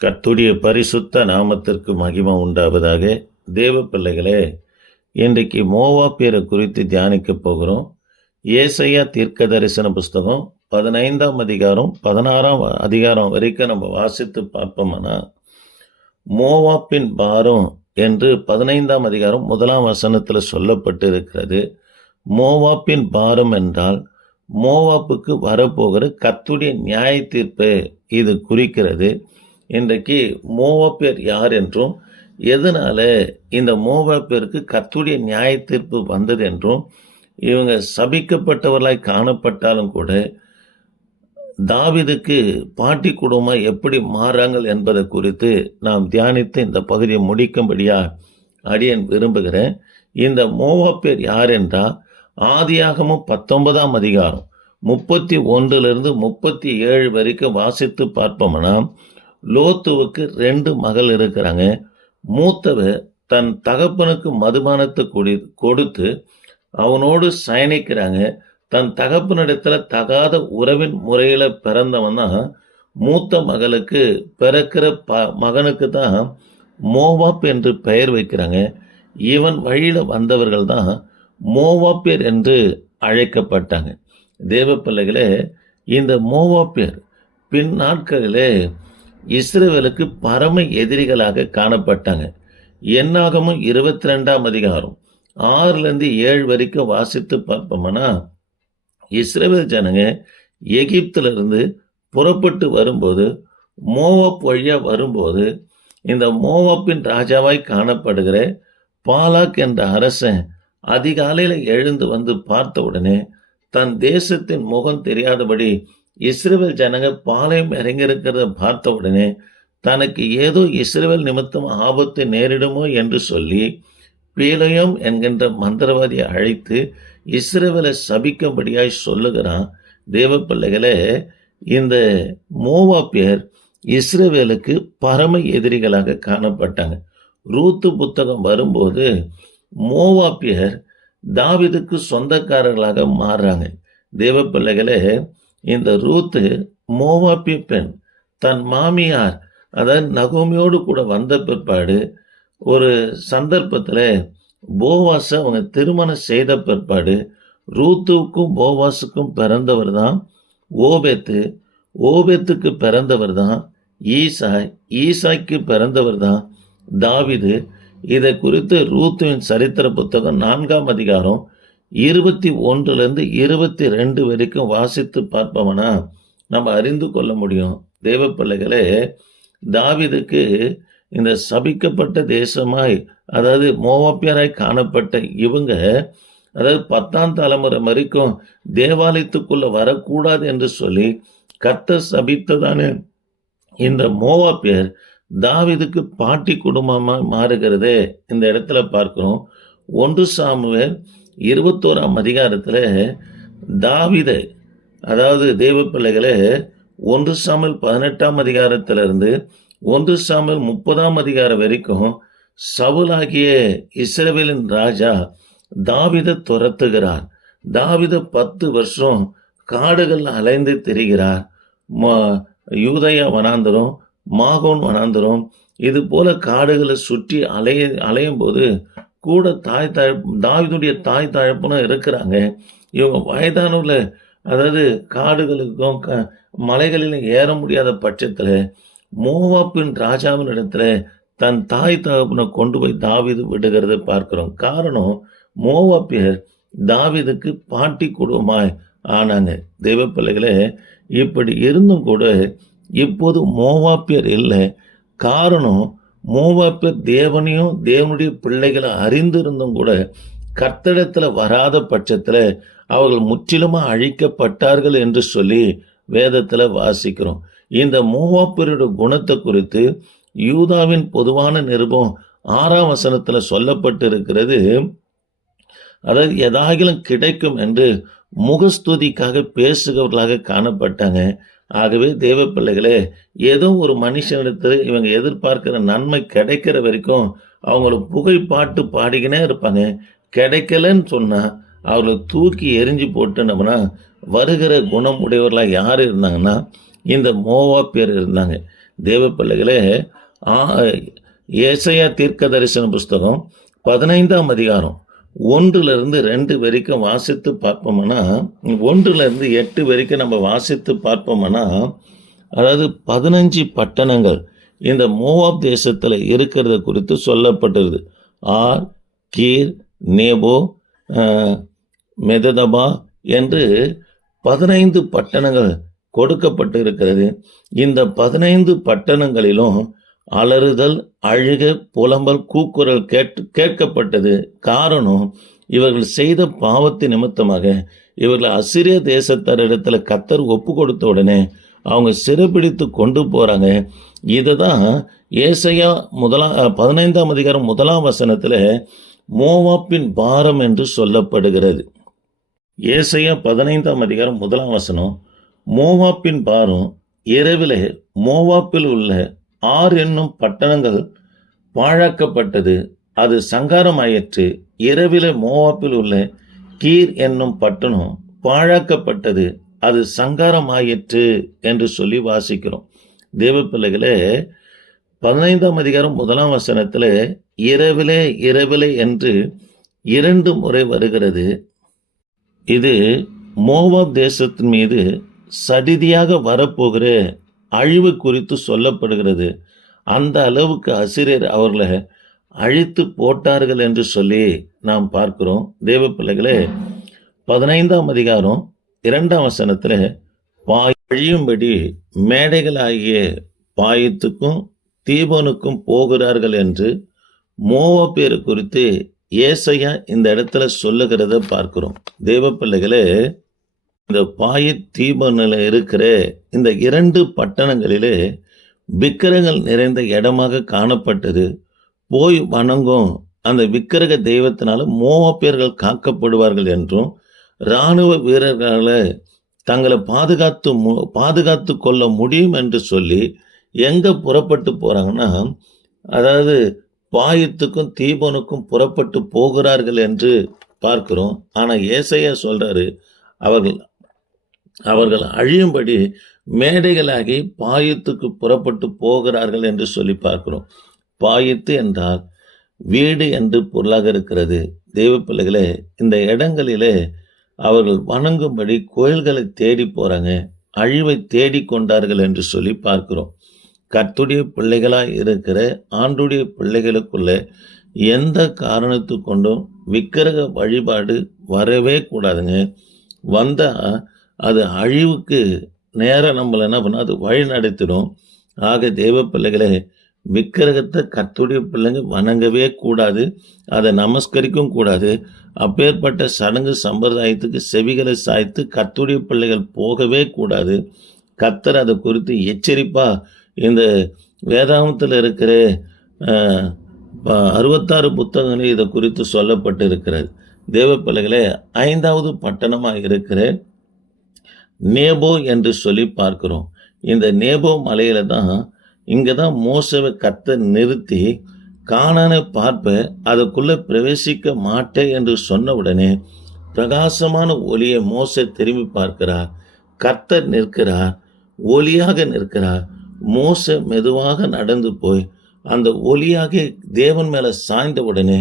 கர்த்தருடைய பரிசுத்த நாமத்திற்கு மகிமை உண்டாவதாக. தேவ பிள்ளைகளே, இன்றைக்கு மோவாபியரை குறித்து தியானிக்க போகிறோம். ஏசாயா தீர்க்க தரிசன புஸ்தகம் 15ஆம் அதிகாரம் 16ஆம் அதிகாரம் வரைக்கும் நம்ம வாசித்து பார்ப்போம்னா, மோவாப்பின் பாரம் என்று 15ஆம் அதிகாரம் 1ஆம் வசனத்தில் சொல்லப்பட்டு இருக்கிறது. மோவாப்பின் பாரம் என்றால் மோவாப்புக்கு வரப்போகிற கர்த்தருடைய நியாய தீர்ப்பை இது குறிக்கிறது. இன்றைக்கு மோவாபியர் யார் என்றும், எதனால இந்த மோவாபியருக்கு கர்த்தருடைய நியாய தீர்ப்பு வந்தது என்றும், இவங்க சபிக்கப்பட்டவர்களாய் காணப்பட்டாலும் கூட தாவீதுக்கு பாட்டி குடும்பம் எப்படி மாறாங்க என்பதை குறித்து நாம் தியானித்து இந்த பகுதியை முடிக்கும்படியா அடியேன் விரும்புகிறேன். இந்த மோவாபியர் யார் என்றால், ஆதியாகமும் 19ஆம் அதிகாரம் 31 37 வரைக்கும் வாசித்து பார்ப்போம்னா, லோத்துவுக்கு 2 மகள் இருக்கிறாங்க. மூத்தவர் தன் தகப்பனுக்கு மதுபானத்தை கொடுத்து அவனோடு சயனிக்கிறாங்க. தன் தகப்பனிடத்துல தகாத உறவின் முறையில் பிறந்தவன் தான் மூத்த மகளுக்கு பிறக்கிற மகனுக்கு தான் மோவாப் என்று பெயர் வைக்கிறாங்க. இவன் வழியில் வந்தவர்கள் தான் மோவாபியர் என்று அழைக்கப்பட்டாங்க. தேவ பிள்ளைகளே, இந்த மோவாபியர் பின் நாட்களிலே இஸ்ரவேலுக்கு பரம எதிரிகளாக காணப்பட்டாங்க. என்னாகமும் 22ஆம் அதிகாரம் 6 வரைக்கும் வாசித்து பார்ப்போம்னா, இஸ்ரவேல் ஜனங்க எகிப்திலிருந்து புறப்பட்டு வரும்போது, மோவாப் வழியா வரும்போது, இந்த மோவாப்பின் ராஜாவாய் காணப்படுகிற பாலாக் என்ற அரசன் அதிகாலையில் எழுந்து வந்து பார்த்த உடனே தன் தேசத்தின் முகம் தெரியாதபடி இஸ்ரவேல் ஜனங்க பாளையம் இறங்கியிருக்கிறத பார்த்த உடனே தனக்கு ஏதோ இஸ்ரவேல் நிமித்தம் ஆபத்து நேரிடுமோ என்று சொல்லி பீலயம் என்கின்ற மந்திரவாதியை அழைத்து இஸ்ரவேலை சபிக்கும்படியாய் சொல்லுகிறான். தேவ பிள்ளைகளே, இந்த மோவாபியர் இஸ்ரவேலுக்கு பரம எதிரிகளாக காணப்பட்டாங்க. ரூத்து புத்தகம் வரும்போது மோவாபியர் தாவீதுக்கு சொந்தக்காரர்களாக மாறுறாங்க. தேவ பிள்ளைகளே, இந்த ரூத்து மோவாபிய பெண் தன் மாமியார் அதாவது நகோமியோடு கூட வந்த பிற்பாடு ஒரு சந்தர்ப்பத்தில் போவாஸை அவங்க திருமணம் செய்த பிற்பாடு ரூத்துவுக்கும் போவாஸுக்கும் பிறந்தவர் தான் ஓபேத்து. ஓபேத்துக்கு பிறந்தவர் தான் ஈசாய். ஈசாய்க்கு பிறந்தவர் தான் தாவீது. இதை குறித்து ரூத்துவின் சரித்திர புத்தகம் 4ஆம் அதிகாரம் 21 22 வரைக்கும் வாசித்து பார்ப்போம்னா நம்ம அறிந்து கொள்ள முடியும். தேவ பிள்ளைகளே, தாவீதுக்கு இந்த சபிக்கப்பட்ட தேசமாய் அதாவது மோவாபியராய் காணப்பட்ட இவங்க அதாவது 10ஆம் தலைமுறை வரைக்கும் தேவாலயத்துக்குள்ள வரக்கூடாது என்று சொல்லி கர்த்தர் சபித்ததான இந்த மோவாபியர் தாவீதுக்கு பாட்டி குடும்பமாக மாறுகிறதே இந்த இடத்துல பார்க்கிறோம். 1 சாமுவேல் 21ஆம் அதிகாரத்தில் தாவீதை அதாவது தேவ பிள்ளைகளே 1 சாமுவேல் 18ஆம் அதிகாரத்திலிருந்து 1 சாமுவேல் 30ஆம் அதிகாரம் வரைக்கும் சவுலாகிய இஸ்ரவேலின் ராஜா தாவீதை துரத்துகிறார். தாவீது 10 வருஷம் காடுகள் அலைந்து திரிகிறார். யூதயா வனாந்தரம், மாகோன் வனாந்தரம், இது போல காடுகளை சுற்றி அலையும் போது கூட தாவீதுடைய தாய் தகப்பனும் இருக்கிறாங்க. இவங்க வயதானவர்கள் அதாவது காடுகளுக்கும் மலைகளிலும் ஏற முடியாத பட்சத்தில் மோவாப்பின் ராஜாவின் இடத்துல தன் தாய் தகப்பனை கொண்டு போய் தாவீது விடுகிறத பார்க்கிறோம். காரணம், மோவாப்பியர் தாவீதுக்கு பாட்டி குடும்பமாய் ஆனாங்க. தெய்வ பிள்ளைகளே, இப்படி இருந்தும் கூட இப்போது மோவாபியர் இல்லை. காரணம், மோவாபியர் தேவனையும் தேவனுடைய பிள்ளைகளை அறிந்திருந்தும் கூட கர்த்தரிடத்தில் வராத பட்சத்தில் அவர்கள் முற்றிலுமாக அழிக்கப்பட்டார்கள் என்று சொல்லி வேதத்தில் வாசிக்கிறோம். இந்த மோவாபியருடைய குணத்தை குறித்து யூதாவின் பொதுவான நிருபம் 6ஆம் வசனத்தில் சொல்லப்பட்டு இருக்கிறது. அதாவது எதாகிலும் கிடைக்கும் என்று முகஸ்துதிக்காக பேசுகிறவர்களாக காணப்பட்டாங்க. ஆகவே தேவ பிள்ளைகளே, ஏதோ ஒரு மனுஷனிடத்தில் இவங்க எதிர்பார்க்கிற நன்மை கிடைக்கிற வரைக்கும் அவங்கள புகை பாட்டு பாடிக்கினே இருப்பாங்க. கிடைக்கலன்னு சொன்னால் அவளை தூக்கி எரிஞ்சு போட்டுனோம்னா வருகிற குணம் உடையவர்களாக யார் இருந்தாங்கன்னா இந்த மோவாபியர் இருந்தாங்க. தேவ பிள்ளைகளே, ஏசாயா தீர்க்க தரிசன புஸ்தகம் 15ஆம் அதிகாரம் 1-2 வரைக்கும் வாசித்து பார்ப்போம்னா, 1-8 வரைக்கும் நம்ம வாசித்து பார்ப்போம்னா, அதாவது 15 பட்டணங்கள் இந்த மோவாப் தேசத்தில் இருக்கிறத குறித்து சொல்லப்பட்டிருது. ஆர், கீர், நேபோ, மெததபா என்று 15 பட்டணங்கள் கொடுக்கப்பட்டு இருக்கிறது. இந்த 15 பட்டணங்களிலும் அலறுதல், அழுக, புலம்பல், கூக்குரல் கேட்கப்பட்டது. காரணம், இவர்கள் செய்த பாவத்தின் நிமித்தமாக இவர்கள் அசிரிய தேசத்தாரிடத்துல கர்த்தர் ஒப்பு கொடுத்த உடனே அவங்க சிறைப்பிடித்து கொண்டு போறாங்க. இதுதான் ஏசாயா 15ஆம் அதிகாரம் 1ஆம் வசனத்தில் மோவாப்பின் பாரம் என்று சொல்லப்படுகிறது. ஏசாயா 15ஆம் அதிகாரம் 1ஆம் வசனம், மோவாப்பின் பாரம், இரவிலே மோவாப்பில் உள்ள ஆர் என்னும் பட்டணங்கள் பாழாக்கப்பட்டது, அது சங்காரமாயிற்று. இரவிலே மோவாப்பில் உள்ள கீர் என்னும் பட்டணம் பாழாக்கப்பட்டது, அது சங்காரமாயிற்று என்று சொல்லி வாசிக்கிறோம். தேவ பிள்ளைகளே, 15ஆம் அதிகாரம் 1ஆம் வசனத்தில் இரவிலே இரவிலே என்று 2 முறை வருகிறது. இது மோவாப் தேசத்தின் மீது சடிதியாக வரப்போகிற அழிவு குறித்து சொல்லப்படுகிறது. அந்த அளவுக்கு அசிரியர் அவர்களை அழித்து போட்டார்கள் என்று சொல்லி நாம் பார்க்கிறோம். தேவ பிள்ளைகளே, 15ஆம் அதிகாரம் 2ஆம் வசனத்தில் பாய் அழியும்படி மேடைகளாகிய பாயத்துக்கும் தீபோனுக்கும் போகிறார்கள் என்று மோவாபியர் குறித்து ஏசாயா இந்த இடத்துல சொல்லுகிறத பார்க்கிறோம். தேவ பிள்ளைகளே, இந்த பாயித் தீபோனில் இருக்கிற இந்த 2 பட்டணங்களிலே விக்கிரகங்கள் நிறைந்த இடமாக காணப்பட்டது. போய் வணங்கும் அந்த விக்கிரக தெய்வத்தினால மோவாபியர்கள் காக்கப்படுவார்கள் என்றும், இராணுவ வீரர்களை தங்களை பாதுகாத்து கொள்ள முடியும் என்று சொல்லி எங்கே புறப்பட்டு போகிறாங்கன்னா, அதாவது பாயத்துக்கும் தீபோனுக்கும் புறப்பட்டு போகிறார்கள் என்று பார்க்கிறோம். ஆனால் ஏசாயா சொல்றாரு, அவர்கள் அழியும்படி மேடைகளாகி பாயத்துக்கு புறப்பட்டு போகிறார்கள் என்று சொல்லி பார்க்கிறோம். பாயத்து என்றால் வீடு என்று பொருளாக இருக்கிறது. தெய்வ பிள்ளைகளே, இந்த இடங்களிலே அவர்கள் வணங்கும்படி கோயில்களை தேடி போறாங்க, அழிவை தேடி கொண்டார்கள் என்று சொல்லி பார்க்கிறோம். கர்த்தருடைய பிள்ளைகளாய் இருக்கிற ஆண்டுடைய பிள்ளைகளுக்குள்ள எந்த காரணத்து கொண்டும் விக்கிரக வழிபாடு வரவே கூடாதுங்க. வந்தால் அது அழிவுக்கு நேரம் நம்மளை என்ன பண்ணால் அது வழி நடத்திடும். ஆக தேவ பிள்ளைகளே, விக்கிரகத்தை கர்த்தருடைய பிள்ளைங்க வணங்கவே கூடாது, அதை நமஸ்கரிக்கவும் கூடாது. அப்பேற்பட்ட சடங்கு சம்பிரதாயத்துக்கு செவிகளை சாய்த்து கர்த்தருடைய பிள்ளைகள் போகவே கூடாது. கர்த்தர் அதை குறித்து எச்சரிப்பாக இந்த வேதாகமத்தில் இருக்கிற 66 புத்தகங்களில் இதை குறித்து சொல்லப்பட்டு இருக்கிறது. தேவ பிள்ளைகளே, 5வது பட்டணமாக இருக்கிற நேபோ என்று சொல்லி பார்க்கிறோம். இந்த நேபோ மலையில தான் இங்கே தான் மோசவை கர்த்தர் நிறுத்தி கானானை பார்ப்ப அதுக்குள்ளே பிரவேசிக்க மாட்டேன் என்று சொன்ன உடனே பிரகாசமான ஒளியை மோசே திரும்பி பார்க்கிறார். கர்த்தர் நிற்கிறார், ஒளியாக நிற்கிறார். மோசே மெதுவாக நடந்து போய் அந்த ஒளியாக தேவன் மேலே சாய்ந்த உடனே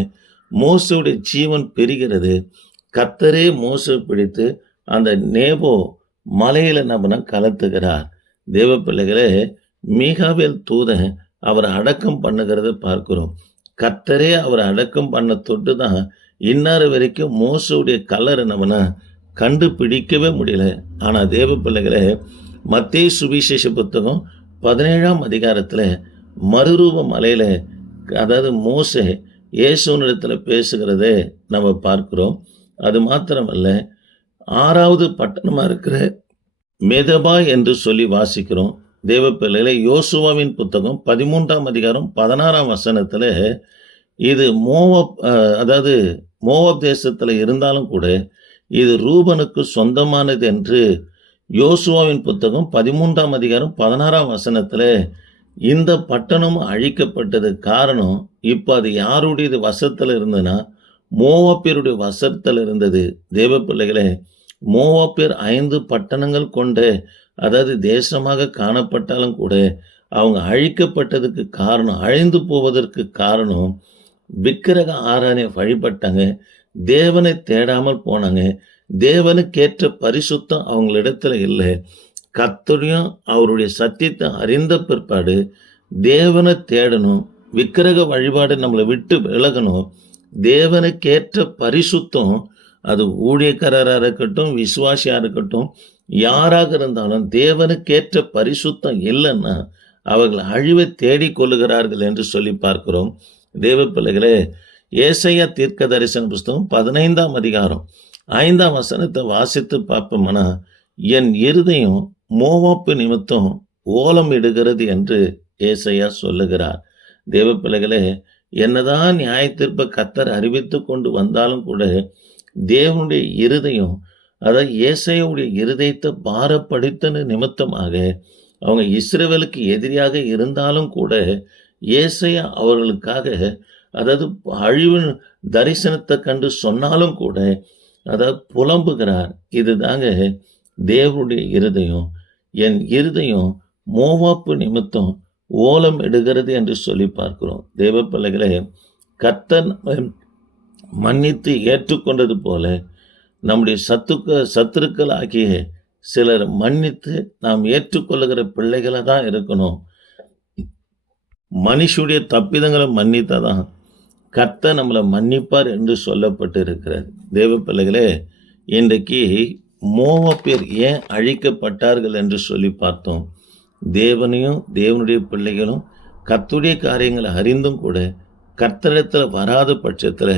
மோசேவுடைய ஜீவன் பெறுகிறது. கர்த்தரே மோசே பிடித்து அந்த நேபோ மலையில் நம்ம கலத்துகிறார். தேவ பிள்ளைகளே, மீகாவேல் தூதன் அவரை அடக்கம் பண்ணுகிறத பார்க்கிறோம். கர்த்தரே அவரை அடக்கம் பண்ண தொட்டு தான் இன்னாறு வரைக்கும் மோசேவுடைய கல்லறை நம்மனா கண்டுபிடிக்கவே முடியல. ஆனால் தேவ பிள்ளைகளே, மத்தேயு சுவிசேஷ புத்தகம் 17ஆம் அதிகாரத்தில் மறுரூப மலையில், அதாவது மோசே இயேசுவினிடத்தில் பேசுகிறதே நம்ம பார்க்கிறோம். அது மாத்திரமல்ல, 6வது பட்டணமாக இருக்கிற மெதபா என்று சொல்லி வாசிக்கிறோம். தேவ பிள்ளைகளே, யோசுவாவின் புத்தகம் 13ஆம் அதிகாரம் 16ஆம் வசனத்தில் இது மோவாப் தேசத்தில் இருந்தாலும் கூட இது ரூபனுக்கு சொந்தமானது என்று யோசுவாவின் புத்தகம் 13ஆம் அதிகாரம் 16ஆம் வசனத்தில் இந்த பட்டணம் அழிக்கப்பட்டது. காரணம், இப்போ அது யாருடைய வசத்தில் இருந்ததுன்னா மோவாப்பியருடைய வசத்தில் இருந்தது. தேவ பிள்ளைகளே, மோவாப்பியர் 5 பட்டணங்கள் கொண்ட, அதாவது தேசமாக காணப்பட்டாலும் கூட அவங்க அழிக்கப்பட்டதுக்கு காரணம், அழிந்து போவதற்கு காரணம், விக்கிரக ஆராதனை வழிபட்டாங்க, தேவனை தேடாமல் போனாங்க. தேவனுக்கேற்ற பரிசுத்தம் அவங்களிடத்துல இல்லை. கர்த்தரையும் அவருடைய சத்தியத்தை அறிந்த பிற்பாடு தேவனை தேடணும். விக்கிரக வழிபாடு நம்மளை விட்டு விலகணும். தேவனுக்கேற்ற பரிசுத்தம், அது ஊழியக்காரராக இருக்கட்டும், விசுவாசியாக இருக்கட்டும், யாராக இருந்தாலும் தேவனுக்கேற்ற பரிசுத்தம் இல்லைன்னா அவர்கள் அழிவை தேடிக் கொள்ளுகிறார்கள் என்று சொல்லி பார்க்கிறோம். தேவ பிள்ளைகளே, ஏசாயா தீர்க்க தரிசன புஸ்தகம் 15ஆம் அதிகாரம் 5ஆம் வசனத்தை வாசித்து பார்ப்போம்னா, என் இருதயம் மோவாப்பு நிமித்தம் ஓலம் இடுகிறது என்று ஏசாயா சொல்லுகிறார். தேவ பிள்ளைகளே, என்னதான் நியாயத்தீர்ப்பை கர்த்தர் அறிவித்து கொண்டு வந்தாலும் கூட தேவனுடைய இருதயம், அதாவது ஏசாயாவுடைய இருதயத்தை பாரப்படுத்தின நிமித்தமாக அவங்க இஸ்ரவேலுக்கு எதிரியாக இருந்தாலும் கூட ஏசாயா அவர்களுக்காக, அதாவது அழிவு தரிசனத்தை கண்டு சொன்னாலும் கூட அதாவது புலம்புகிறார். இதுதாங்க தேவனுடைய இருதயம். என் இருதயம் மோவாப்பு நிமித்தம் ஓலம் இடுகிறது என்று சொல்லி பார்க்கிறோம். தேவ பிள்ளைகளே, கர்த்தர் மன்னித்து ஏற்றுக்கொண்டது போல நம்முடைய சத்துருக்கள் ஆகிய சிலர் மன்னித்து நாம் ஏற்றுக்கொள்ளுகிற பிள்ளைகளை தான் இருக்கணும். மனுஷுடைய தப்பிதங்களை மன்னித்ததான் கர்த்தர் நம்மளை மன்னிப்பார் என்று சொல்லப்பட்டு இருக்கிறார். தேவ பிள்ளைகளே, இன்றைக்கு மோவாபியர் ஏன் அழிக்கப்பட்டார்கள் என்று சொல்லி பார்த்தோம். தேவனையும் தேவனுடைய பிள்ளைகளும் கர்த்தருடைய காரியங்களை அறிந்தும் கூட கர்த்தரிடத்தில் வராத பட்சத்தில்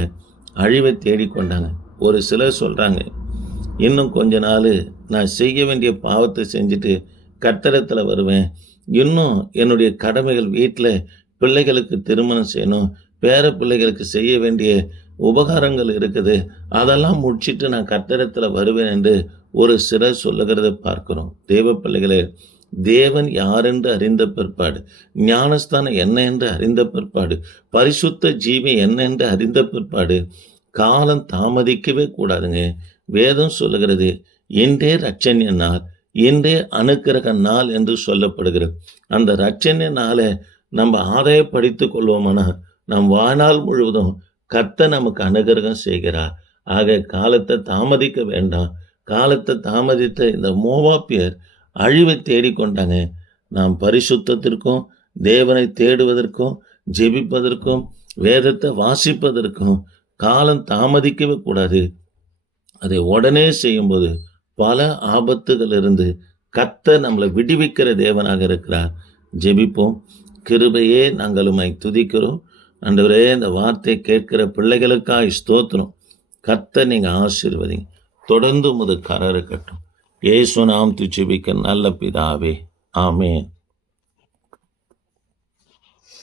அழிவை தேடிக்கொண்டாங்க. ஒரு சிலர் சொல்கிறாங்க, இன்னும் கொஞ்ச நாள் நான் செய்ய வேண்டிய பாவத்தை செஞ்சுட்டு கர்த்தரிடத்தில் வருவேன், இன்னும் என்னுடைய கடமைகள், வீட்டில் பிள்ளைகளுக்கு திருமணம் செய்யணும், பேர பிள்ளைகளுக்கு செய்ய வேண்டிய உபகாரங்கள் இருக்குது, அதெல்லாம் முடிச்சிட்டு நான் கர்த்தரிடத்தில் வருவேன் என்று ஒரு சிலர் சொல்லுகிறதை பார்க்கிறோம். தேவ பிள்ளைகளே, தேவன் யார் என்று அறிந்த பிற்பாடு, ஞானஸ்தானம் என்ன என்று அறிந்த பிற்பாடு, பரிசுத்த ஜீவி என்ன என்று அறிந்த பிற்பாடு காலம் தாமதிக்கவே கூடாதுங்க. வேதம் சொல்லுகிறது, இன்றே ரட்சணிய நாள், இன்றே அனுக்கிரக நாள் என்று சொல்லப்படுகிறது. அந்த ரட்சணிய நாளை நம்ம ஆதாயப்படுத்திக் கொள்வோமானால் நம் வாழ்நாள் முழுவதும் கர்த்தர் நமக்கு அனுகிரகம் செய்கிறார். ஆக காலத்தை தாமதிக்க வேண்டாம். காலத்தை தாமதித்த இந்த மோவாபியர் அழிவை தேடிக்கொண்டாங்க. நாம் பரிசுத்தத்திற்கும் தேவனை தேடுவதற்கும் ஜெபிப்பதற்கும் வேதத்தை வாசிப்பதற்கும் காலம் தாமதிக்கவே கூடாது. அதை உடனே செய்யும்போது பல ஆபத்துகளிலிருந்து கர்த்தர் நம்மளை விடுவிக்கிற தேவனாக இருக்கிறார். ஜெபிப்போம். கிருபையே, நாங்கள் உம்மை துதிக்கிறோம். ஆண்டவரே, இந்த வார்த்தை கேட்கிற பிள்ளைகளுக்காக ஸ்தோத்திரம். கர்த்தர் நீங்கள் ஆசீர்வதிங்க. தொடர்ந்து உமது கரம் இருக்கட்டும். இயேசு நாமத்தில் ஜெபிக்க நல்ல பிதாவே, ஆமென்.